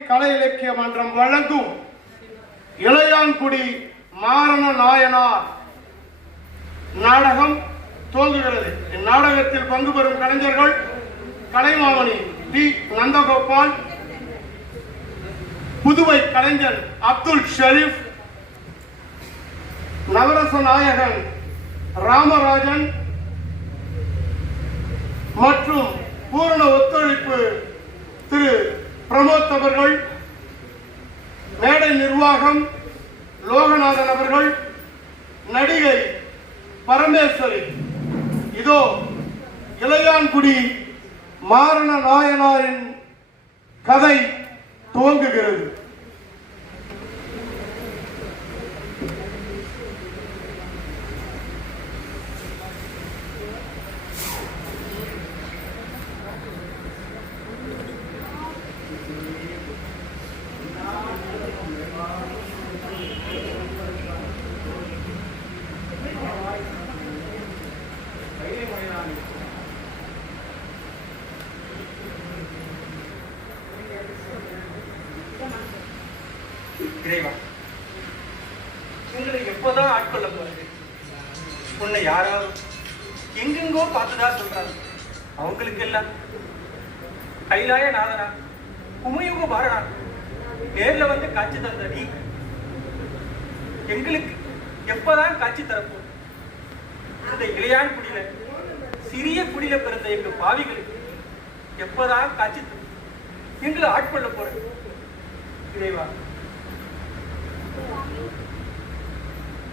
கலை இலக்கிய மன்றம் வழங்கும் இளையான்குடி மாரண நாயனார் நாடகம் துவங்குகிறது. இந்நாடகத்தில் பங்கு பெறும் கலைஞர்கள் கலைமாமணி டி நந்தகோபால், புதுவை கலைஞர் அப்துல் ஷரீப், நவரச நாயகன் ராமராஜன் மற்றும் பூரண ஒத்துழைப்பு திரு பிரமோத் அவர்கள், மேடை நிர்வாகம் லோகநாதன் அவர்கள், நடிகை பரமேஸ்வரி. இதோ இளையான்குடி மாரண நாயனாரின் கதை துவங்குகிறது. இறைவா, உங்களை எப்போதான் ஆட்கொள்ள போறது? உன்னை யாராவது எங்கெங்கோ பார்த்துதான் சொல்றாங்க. அவங்களுக்கு எல்லாம் கைலாய நாதனா உமையுக பாரனா நேர்ல வந்து காட்சி தந்த நீ எங்களுக்கு எப்பதான் காட்சி தரப்போ? இந்த இளையான் குடியில சிறிய குடியில பிறந்த எங்க பாவிகளுக்கு எப்பதான் காட்சி தரும்? எங்களை ஆட்கொள்ள போற இறைவா.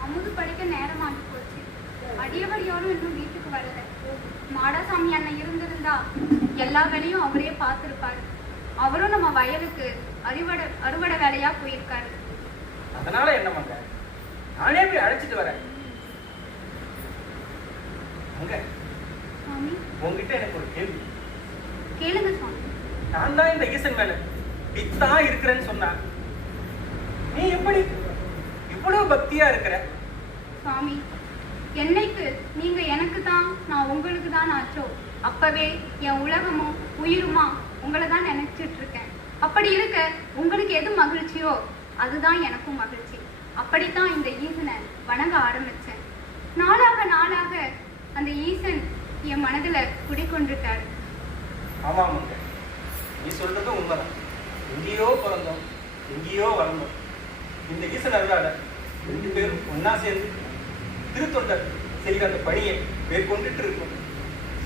அமுது படிக்க நேரமாகி போச்சு. அடியவர் யாரும் இன்னும் வீட்டுக்கு வரல. மாடாசாமி அண்ணன் இருந்திருந்தா எல்லா வேலையும் அவரே பார்த்திருப்பாரு. அவரும் நம்ம வயலுக்கு அறுவடை வேலையா போயிருக்காரு. அதனால என்ன பண்ண, நானே போய் அழைச்சிட்டு வரேன். அங்க உங்ககிட்ட எனக்கு ஒரு கேள்வி. கேளுங்க சுவாமி. நான் தான் இந்த ஈசன் மேல பித்தா இருக்கிறேன்னு சொன்னான். நீ எப்படி இவ்வளவு பக்தியா இருக்கிற? சுவாமி, என்னைக்கு நீங்க எனக்கு தான் நான் உங்களுக்கு தான் ஆச்சோ அப்பவே என் உலகமும் உயிருமா உங்களை தான் நினைச்சிட்டு இருக்கேன். அப்படி இருக்க உங்களுக்கு எது மகிழ்ச்சியோ அதுதான் எனக்கும் மகிழ்ச்சி. அப்படித்தான் இந்த ஈசனை வணங்க ஆரம்பிச்சேன். நாளாக நாளாக அந்த ஈசன் என் மனதுல குடிக்கொண்டிருக்காரு. ஆமாம், நீ சொல்றது உண்மைதான். எங்கேயோ பிறந்தோம், எங்கேயோ வளர்ந்தோம். இந்த ஈசன் அருளால 2 பேரும் ஒன்னா சேர்ந்து திருத்தொண்டர் செய்கிற அந்த பணியை மேற்கொண்டுட்டு இருக்கும்.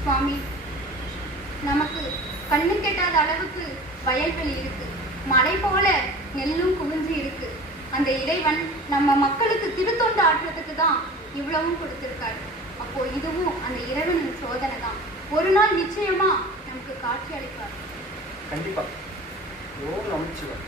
சுவாமி, நமக்கு கண்ணு கெட்டாத அளவுக்கு வயல்வெளி இருக்கு, மலை போல நெல்லும் குவிஞ்சு இருக்கு. அந்த இறைவன் நம்ம மக்களுக்கு திருத்தொண்டு ஆற்றுறதுக்கு தான் இவ்வளவும் கொடுத்திருக்காரு. அப்போ இதுவும் அந்த இறைவனின் சோதனை தான். ஒரு நாள் நிச்சயமா நமக்கு காட்சி அளிப்பார். கண்டிப்பா. ஓம் நமச்சிவாய.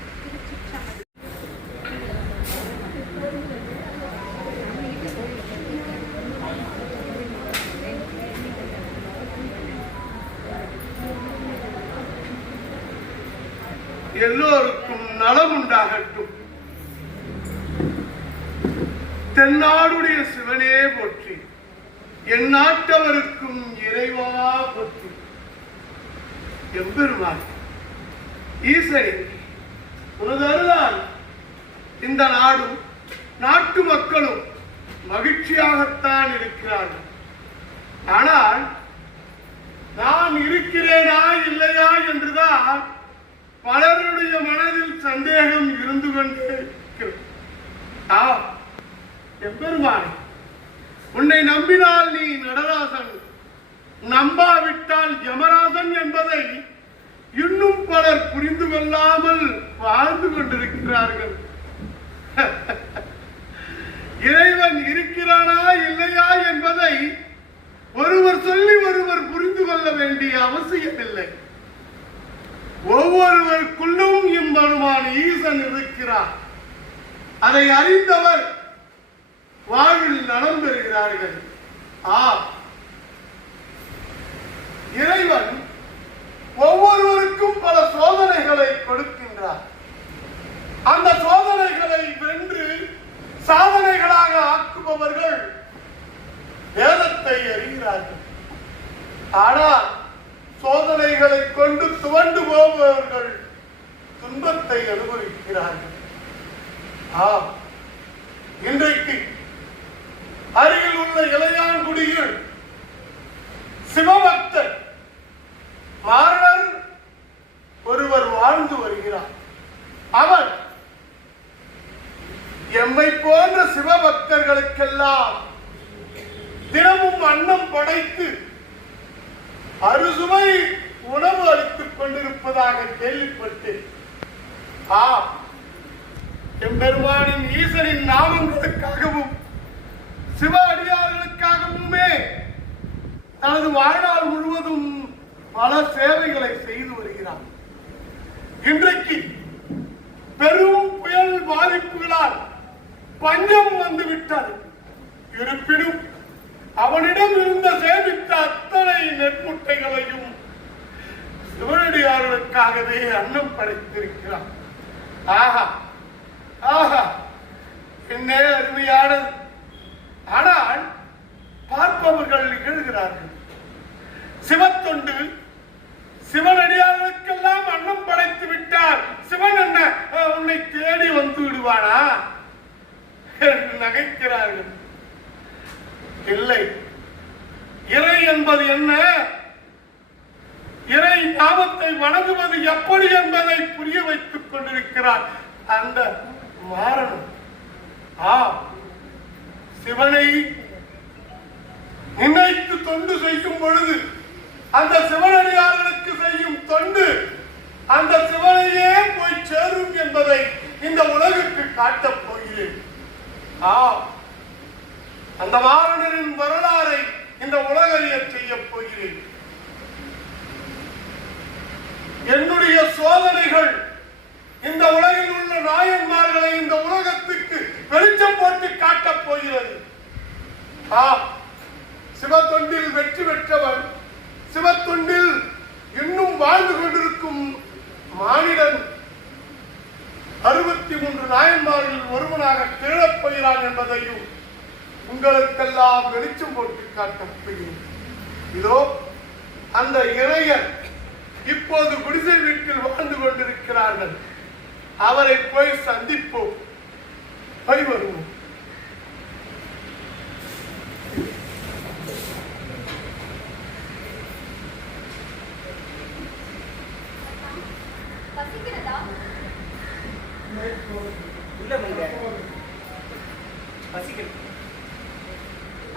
எல்லோருக்கும் நலம் உண்டாகட்டும். தென்னாடுடைய சிவனே போற்றி, என் நாட்டவருக்கும் இறைவா போற்றி. எம்பெருமான் ஈசனே, உனது அருளால் இந்த நாடும் நாட்டு மக்களும் மகிழ்ச்சியாகத்தான் இருக்கிறார்கள். ஆனால் நான் இருக்கிறேனா இல்லையா என்றுதான் பலருடைய மனதில் சந்தேகம் இருந்து கொண்டே இருக்கிறது. எம்பெருமானே, உன்னை நம்பினால் நீ நடராசன், நம்பாவிட்டால் யமராசன் என்பதை இன்னும் பலர் புரிந்து கொள்ளாமல் வாழ்ந்து கொண்டிருக்கிறார்கள். இறைவன் இருக்கிறானா இல்லையா என்பதை ஒருவர் சொல்லி ஒருவர் புரிந்து கொள்ள வேண்டிய அவசியமில்லை. ஒவ்வொருவருக்குள்ளும் இம்பெருமான் ஈசன் இருக்கிறார். அதை அறிந்தவர் வாழ்வில் நலம் பெறுகிறார்கள். இறைவன் ஒவ்வொருவருக்கும் பல சோதனைகளை கொடுக்கின்றார். அந்த சோதனைகளை வென்று சாதனைகளாக ஆக்குபவர்கள் வேதத்தை அறிகிறார்கள். ஆனால் சோதனைகளை கொண்டு துவண்டு போபவர்கள் துன்பத்தை அனுபவிக்கிறார்கள். இன்றைக்கு அருகில் உள்ள இளையான்குடியில் சிவபக்தர் மாரணர் ஒருவர் வாழ்ந்து வருகிறார். அவர் எம்மை போன்ற சிவபக்தர்களுக்கெல்லாம் தினமும் அன்னம் படைத்து அறுசுவை உணவு அளித்துக் கொண்டிருப்பதாக கேள்விப்பட்டு எம்பெருமானின் ஈசனின் நாமங்களுக்காகவும் சிவ அடியார்களுக்காகவுமே தனது வாழ்நாள் முழுவதும் பல சேவைகளை செய்து வருகிறார். இன்றைக்கு பெரும் புயல் பாதிப்புகளால் பஞ்சம் வந்துவிட்டது. இருப்பினும் அவனிடம் இருந்த சேமித்த அத்தனை நெற்முட்டைகளையும் சிவனடியார்களுக்காகவே அன்னம் படைத்திருக்கிறார். என்னே அருமையானது. ஆனால் பார்ப்பவர்கள் நிகழ்கிறார்கள். சிவத்தொண்டு சிவனடியார்களுக்கெல்லாம் அன்னம் படைத்து விட்டார், சிவன் என்ன உன்னை தேடி வந்து விடுவானா என்று நகைக்கிறார்கள். இல்லை, இறை என்பது என்ன, இறை நாமத்தை வணங்குவது எப்படி என்பதை புரிய வைத்துக் கொண்டிருக்கிறார் அந்த மாரணம். சிவனை நினைத்து தொண்டு செய்யும் பொழுது அந்த சிவனடியார்களுக்கு செய்யும் தொண்டு அந்த சிவனையே போய் சேரும் என்பதை இந்த உலகுக்கு காட்டப் போகிறேன். அந்த மாரணரின் வரலாறை இந்த உலகறிய செய்ய போகிறேன். என்னுடைய சோதனைகள் இந்த உலகில் உள்ள நாயன்மார்களை இந்த உலகத்துக்கு வெளிச்சம் போட்டு காட்டப் போகிறது. சிவத்தொண்டில் வெற்றி பெற்றவன், சிவத்தொண்டில் இன்னும் வாழ்ந்து கொண்டிருக்கும் மானிடன் 63 நாயன்மார்களில் ஒருவனாக திகழப் போகிறான் என்பதையும் உங்களுக்கெல்லாம் வெளிச்சம் போட்டு காட்டப்படுகிறது. இதோ அந்த இறையர் இப்போது குடிசை வீட்டில் வாழ்ந்து கொண்டிருக்கிறார்கள். அவரை போய் சந்திப்போம், போய் வருவோம்.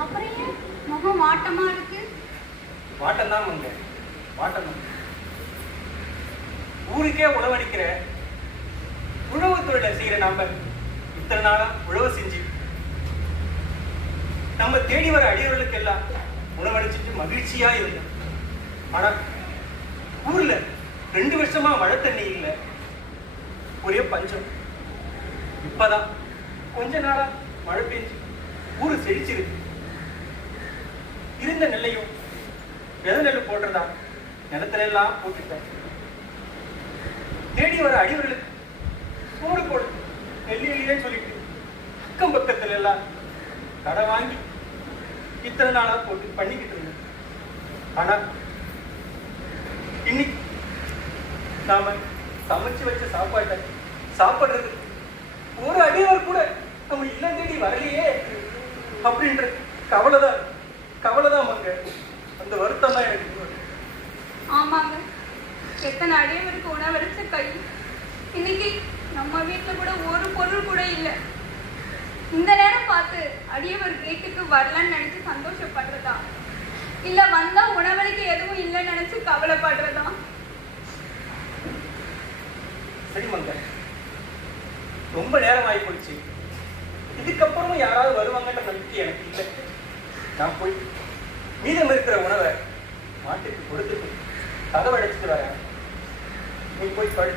அப்புறம் ஏன் முகம் வாட்டமா இருக்கு? வாட்டம் தான் மங்க, வாட்டம். ஊருக்கே உணவளிக்கிற உழவு தொழிலை செய்யற நாம இத்தனை நாளா உழவு செஞ்சு நம்ம தேடி வர அடியவர்களுக்கு எல்லாம் உணவளிச்சுட்டு மகிழ்ச்சியா இருந்தோம். ஆனா ஊர்ல 2 வருஷமா மழை தண்ணி இல்லை, ஒரே பஞ்சம். இப்பதான் கொஞ்ச நாளா மழை பெஞ்சு ஊரு செழிச்சிருக்கு. இருந்த நெல்லையும் வித நெல் போடுறதா நிலத்துல எல்லாம் போட்டுட்டேன். தேடி வர அடிவர்களுக்கு சோறு போடு நெல்லியிலே சொல்லிட்டு அக்கம் பக்கத்துல எல்லாம் கடை வாங்கி இத்தனை நாளா போட்டு பண்ணிக்கிட்டு இருந்தேன். ஆனா இன்னைக்கு நாம சமைச்சு வச்ச சாப்பாட்டை சாப்பிடுறது ஒரு அடியவர் கூட நம்ம இல்லம் தேடி வரலையே அப்படின்ற கவலைதான் மங்க. அந்த வருத்தம் தான் எனக்கு. ஆமாங்க, எத்தனை அடியவருக்கு உணவளிச்ச கை இன்னைக்கு நம்ம வீட்டுல கூட ஒரு பொருள் கூட இல்லை. இந்த நேரம் பார்த்து அடியவர் வீட்டுக்கு வரலன்னு நினைச்சு சந்தோஷப்படுறதா, இல்ல வந்தா உணவளிக்க எதுவும் இல்லைன்னு நினைச்சு கவலைப்படுறதா? சரி மங்க, ரொம்ப நேரம் ஆகி போயிடுச்சு. இதுக்கப்புறமும் யாராவது வருவாங்கன்ற நம்பிக்கை எனக்கு இல்லை. நான் போய் மீதம் இருக்கிற உணவை மாட்டுக்கு கொடுத்துட்டு கதவை அடைச்சிட்டு வரேன். நீ போய் படு.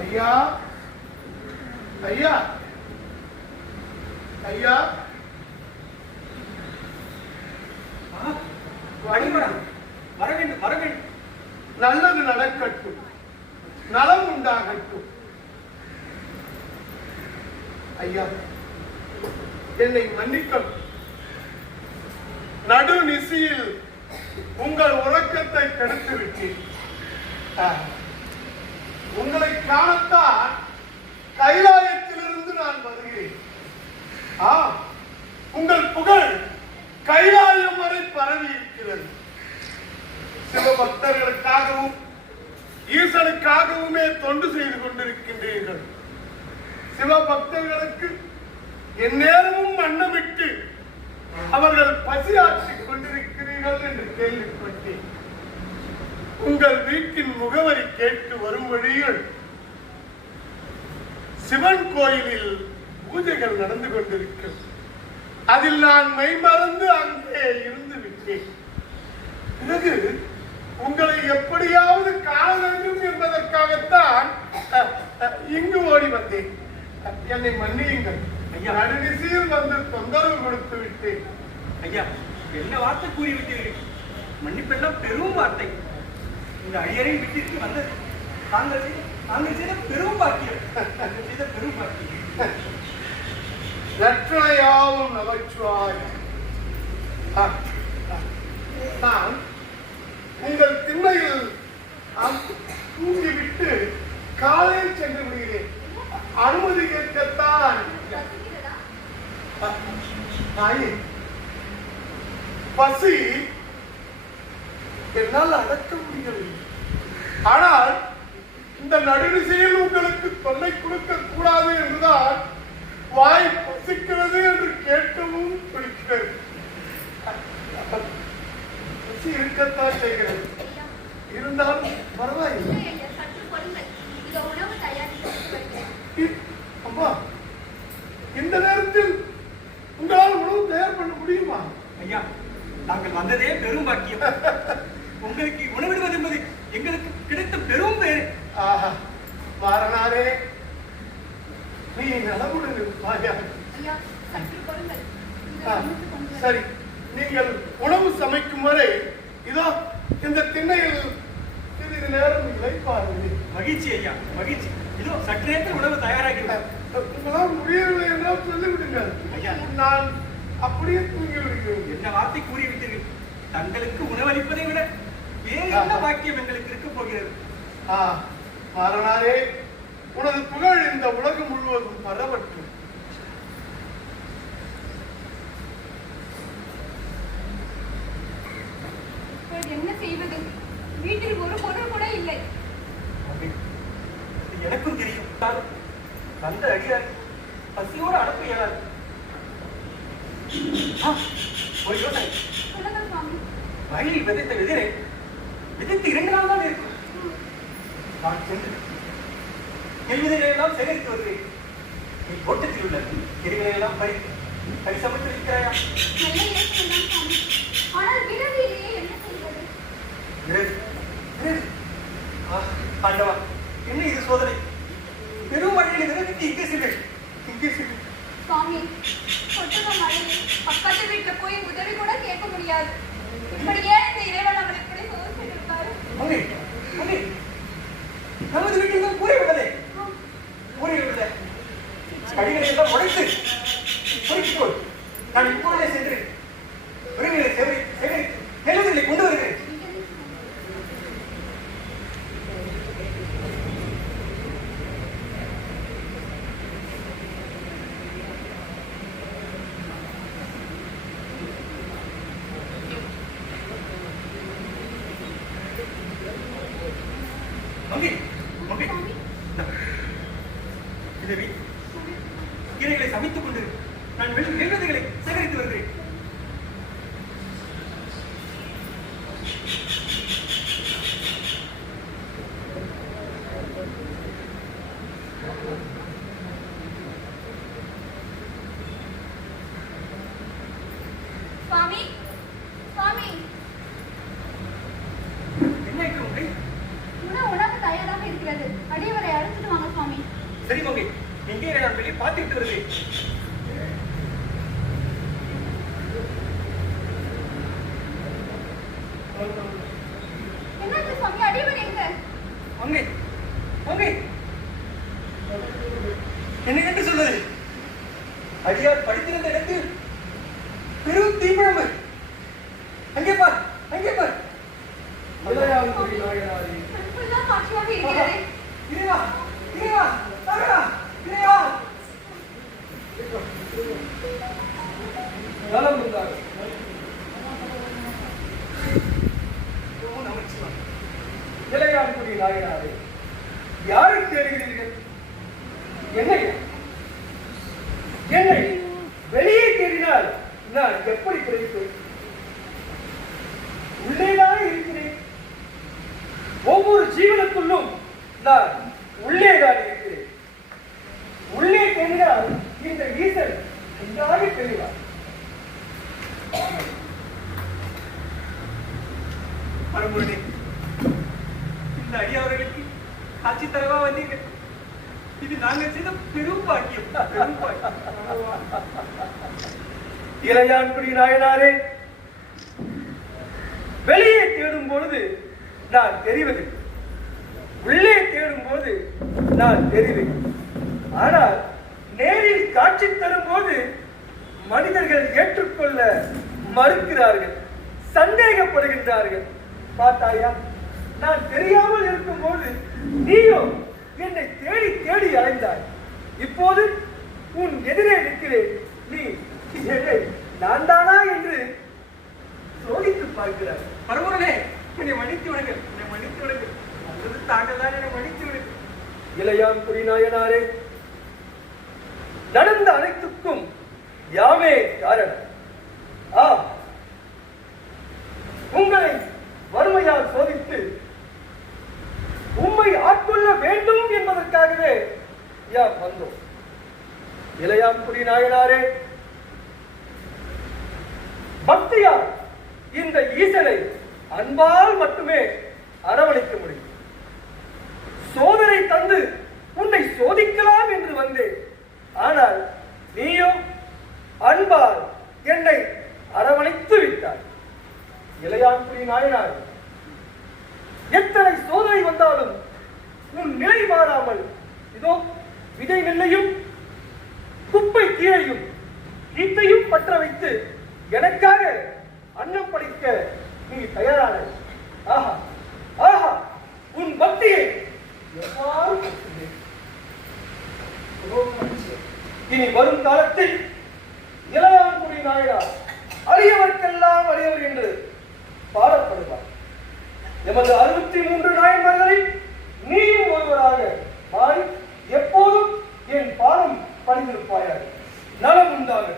ஐயா ஐயா ஐயா, வர வேண்டும். நல்லது நடக்கட்டும், நலம் உண்டாகட்டும். ஐயா, என்னை மன்னிக்கணும். நடு நிசியில் உங்கள் உறக்கத்தை கெடுத்து விட்டேன். உங்களை காணத்தான் கைலாயத்திலிருந்து நான் வருகிறேன். உங்கள் புகழ் கைலாயம் வரை பரவி இருக்கிறது. சிவபக்தர்களுக்காகவும் ஈசனுக்காகவுமே தொண்டு செய்து கொண்டிருக்கின்றீர்கள். சிவபக்தர்களுக்கு எந்நேரமும் அன்னமிட்டு அவர்கள் பசியாற்றிக் கொண்டிருக்கிறீர்கள் என்று கேள்விப்பட்டேன். உங்கள் வீட்டின் முகவரி கேட்டு வரும் வழியில் சிவன் கோயிலில் பூஜைகள் நடந்து கொண்டிருக்கிறது. அதில் நான் மெய்மறந்து அங்கே இருந்து விட்டேன். பிறகு உங்களை எப்படியாவது காண வேண்டும் என்பதற்காகத்தான் இங்கு ஓடி வந்தேன். என்னை மன்னியுங்கள். நடுநிசையில் வந்து தொந்தரவு கொடுத்து விட்டேன். ஐயா, என்ன வார்த்தை கூறிவிட்டீர்கள்? மன்னிப்பெல்லாம் பெரும் வார்த்தை. இந்த ஐயரை வீட்டிற்கு வந்தது தாங்கள் செய்த பெரும் பாக்கியம். செய்த பெரும் பாக்கியம். லட்சணையாவும் நமச்சிவாய. நான் உங்கள் திண்ணையில் தூங்கிவிட்டு காலையில் சென்று விடுகிறேன். அனுமதி கேட்கத்தான். பசி என்னால் அடக்க முடியவில்லை. ஆனால் இந்த நடுநிசையில் உங்களுக்கு தொல்லை கொடுக்க கூடாது என்றுதான் வாய் பசிக்கிறது என்று கேட்கவும் பிடிக்கிறது. பசி இருக்கத்தான் செய்கிறது. இருந்தாலும் பரவாயில்லை. அம்மா, இந்த நேரத்தில் உங்களால் உணவு தயார் பண்ண முடியுமா? ஐயா, நாங்கள் வந்ததே பெரும் பாக்கியம். உங்களுக்கு உணவிடுவது என்பது எங்களுக்கு கிடைத்த பெரும் பேரு. மாறனாரே, நீ நலமுடன் இருப்பாயா? சரி, நீங்கள் உணவு சமைக்கும் வரை இதோ இந்த திண்ணையில் சிறிது நேரம் இளைப்பாருங்கள். மகிழ்ச்சி ஐயா, மகிழ்ச்சி. இதோ சற்றே உணவு தயாராகிறது. உங்களால் முடியவில்லை என்றால் சொல்லிவிடுங்கள். ஐயா, நான் அப்படியே தூங்கி விடுகிறேன். என்ன வார்த்தை கூறிவிட்டீர்கள்? தங்களுக்கு உணவளிப்பதை விட வேறு என்ன பாக்கியம் எங்களுக்கு இருக்க போகிறது? மாறனாரே, உனது புகழ் இந்த உலகம் முழுவதும் பரவட்டும். என்ன செய்வது? வீட்டில் ஒரு பொருள் கூட இல்லை. எனக்கும் தெரியும். அந்த அடியார் பசியோடு அனுப்ப இயலாது. ஒரு யோசனை. வழியில் விதைத்த விதிரை விதைத்து 2 நாள் தான் இருக்கும். நான் சென்று நெல்விதைகளை எல்லாம் சேகரித்து வருகிறேன். நீ தோட்டத்தில் உள்ள கிரிகளை எல்லாம் பரிசமைத்து இருக்கிறாயா? ஆனால் விரவிலேயே என்ன செய்வது? ஆண்டவா, என்ன இது சோதனை? பெரும் மழையில் விரைவிட்டு இங்கே செல்வேன். சுவாமி, கொட்டுக மழையில் பக்கத்து வீட்டுல போய் உதவி கூட கேட்க முடியாது. இப்படியே இந்த இறைவன் அவரை இப்படி சோதிச்சிருக்காரு. நமது வீட்டில் தான் கூரை விடலை. கடிகளை எல்லாம் உடைத்து பொறுக்கிக்கொள். நான் இப்போதே சென்று விரைவில் சேகரித்து நெல்லுதலை கொண்டு வருகிறேன். கீரைகளை சமைத்துக் கொண்டு நான் நெல்விதைகளை சேகரித்து வருகிறேன். சுவாமி, சுவாமி, என்ன உங்களை? உணவு தயாராக இருக்கிறது. அடியவரை அழைச்சிட்டு வாங்க சுவாமி. சரி மங்கை, எங்கே நான் வெளியே பார்த்துட்டு வருகிறேன். இளையாங்குடி நாயனாரே. கண்கொள்ளா காட்சியாக இருக்கிறது. இறைவா, இறைவா, தமிழா, இறைவா. நலம் உண்டாக. இளையாங்குடி நாயனாரே, யாரை தேடுகிறீர்கள்? என்னை என்னை வெளியே தேடினால் நான் எப்படி கிடைப்பேன்? உள்ளேதான் இருக்கிறேன். ஒவ்வொரு ஜீவனுக்குள்ளும் நான் உள்ளேதான் இருக்கிறேன். உள்ளே தெரிந்தால் இந்த ஈசன் நன்றாக தெரிவார். மறுபடி இந்த அடியவர்களுக்கு காட்சி தரவா வந்தீங்க. இது நாங்கள் செய்த பெரும் பாக்கியம், பெரும் பாக்கியம். இளையான்குடி நாயனாரே, வெளியே தேடும் பொழுது நான் தெரிவதில்லை, உள்ளே தேடும் போது நான் தெரிவேன். ஆனால் நேரில் காட்சி தரும் போது மனிதர்கள் ஏற்றுக்கொள்ள மறுக்கிறார்கள், சந்தேகப்படுகின்றார்கள். பார்த்தாயா, நான் தெரியாமல் இருக்கும் போது நீயோ என்னை தேடி தேடி அலைந்தாய். இப்போது உன் எதிரே நிற்கிறேன். நீ என்னை நான் தானா என்று சோதித்து பார்க்கிறாய். பரவாயில்லை, என்னை மன்னித்து விடுங்கள், என்னை மன்னித்து விடுங்கள். அல்லது தாங்கள் தான் என்னை மன்னித்து விடுங்கள். இளையான்குடி நாயனாரே, நடந்த அனைத்துக்கும் யாமே காரணம். உங்களை வறுமையால் சோதித்து உம்மை ஆட்கொள்ள வேண்டும் என்பதற்காகவே யாம் வந்தோம். இளையான்குடி நாயனாரே, பக்தியால் இந்த ஈசனை அன்பால் மட்டுமே அரவணைக்க முடியும். சோதனை தந்து உன்னை சோதிக்கலாம் என்று வந்தேன். ஆனால் நீயோ அன்பால் என்னை அரவணைத்து விட்டாய். இளையான்குடி நாயனார், எத்தனை சோதனை வந்தாலும் உன் நிலை மாறாமல் இதோ விதை நெல்லையும் குப்பை கீழையும் ஈட்டையும் பற்ற வைத்து எனக்காக அன்னம் படைக்க நீ தயாரான. ஆஹா ஆஹா, உன் பக்தியை எவ்வாறு கற்றுக்கொண்டேன். இனி வரும் காலத்தில் இளையான்குடி நாயனார் அரியவர்க்கெல்லாம் அரியவர் என்று பாடப்படுவார். எமது 63 நாயன்மார்களில் நீயும் ஒருவராக மாறி எப்போதும் என் பாதம் பணிந்திருப்பாயாக. நலம் உண்டாக.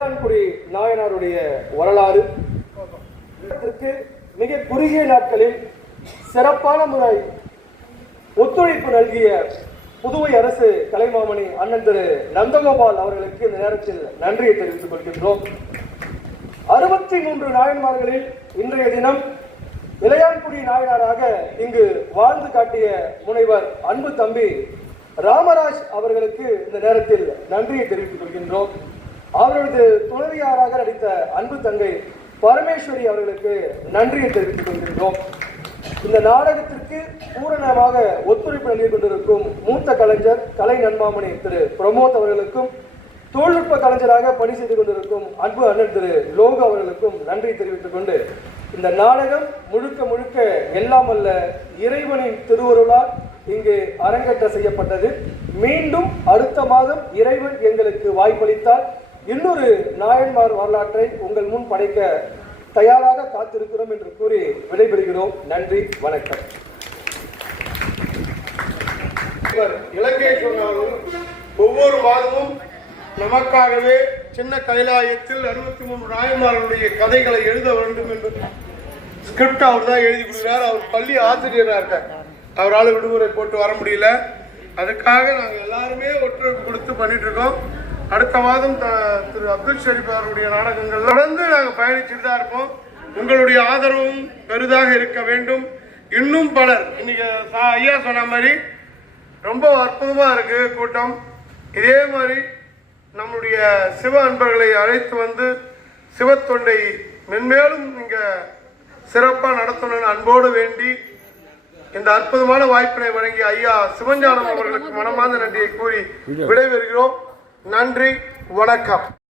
இளையான்குடி நாயனாருடைய வரலாறு மிக குறுகிய நாட்களில் சிறப்பான முறை ஒத்துழைப்பு நல்கிய புதுவை அரசு கலைமாமணி அண்ணன் திரு நந்தகோபால் அவர்களுக்கு இந்த நேரத்தில் நன்றியை தெரிவித்துக் கொள்கின்றோம். 63 நாயன்மார்களில் இன்றைய தினம் இளையான்குடி நாயனாராக இங்கு வாழ்ந்து காட்டிய முனைவர் அன்பு தம்பி ராமராஜ் அவர்களுக்கு இந்த நேரத்தில் நன்றியை தெரிவித்துக் கொள்கின்றோம். அவரது துணைவியாராக நடித்த அன்பு தங்கை பரமேஸ்வரி அவர்களுக்கு நன்றியை தெரிவித்துக் கொள்கின்றோம். இந்த நாடகத்திற்கு பூரணமாக ஒத்துழைப்பு நல்கிக் கொண்டிருக்கும் மூத்த கலைஞர் கலை நன்மாமணி திரு பிரமோத் அவர்களுக்கும், தொழில்நுட்ப கலைஞராக பணி செய்து கொண்டிருக்கும் அன்பு அண்ணன் திரு லோகு அவர்களுக்கும் நன்றி தெரிவித்துக் கொண்டு, இந்த நாடகம் முழுக்க முழுக்க எல்லாம் அல்ல இறைவனின் திருவருளால் இங்கு அரங்கேற்ற செய்யப்பட்டது. மீண்டும் அடுத்த மாதம் இறைவன் எங்களுக்கு வாய்ப்பளித்தால் இன்னொரு நாயன்மார் வரலாற்றை உங்கள் முன் படைக்க தயாராக காத்திருக்கிறோம் என்று கூறி விடைபெறுகிறோம். நன்றி, வணக்கம். இலங்கை சொன்னாலும் ஒவ்வொரு மாதமும் நமக்காகவே சின்ன கைலாயத்தில் 63 நாயன்மார்களுடைய கதைகளை எழுத வேண்டும் என்று ஸ்கிரிப்ட் அவர் தான் எழுதி கொடுக்கிறார். அவர் பள்ளி ஆசிரியராக இருக்கார். அவரால் விடுமுறை போட்டு வர முடியல. அதுக்காக நாங்கள் எல்லாருமே ஒத்துழைப்பு கொடுத்து பண்ணிட்டு இருக்கோம். அடுத்த மாதம் திரு அப்துல் ஷரீப் அவருடைய நாடகங்கள் தொடர்ந்து நாங்கள் பயணிச்சுட்டு தான் இருப்போம். உங்களுடைய ஆதரவும் பெரிதாக இருக்க வேண்டும். இன்னும் பலர் இன்னைக்கு ஐயா சொன்ன மாதிரி ரொம்ப அற்புதமா இருக்கு கூட்டம். இதே மாதிரி நம்முடைய சிவ அன்பர்களை அழைத்து வந்து சிவத்தொண்டை மென்மேலும் நீங்க சிறப்பாக நடத்தணும்னு அன்போடு வேண்டி இந்த அற்புதமான வாய்ப்பினை வழங்கிய ஐயா சிவஞானம் அவர்களுக்கு மனமார்ந்த நன்றியை கூறி விடைபெறுகிறோம். நன்றி, வணக்கம்.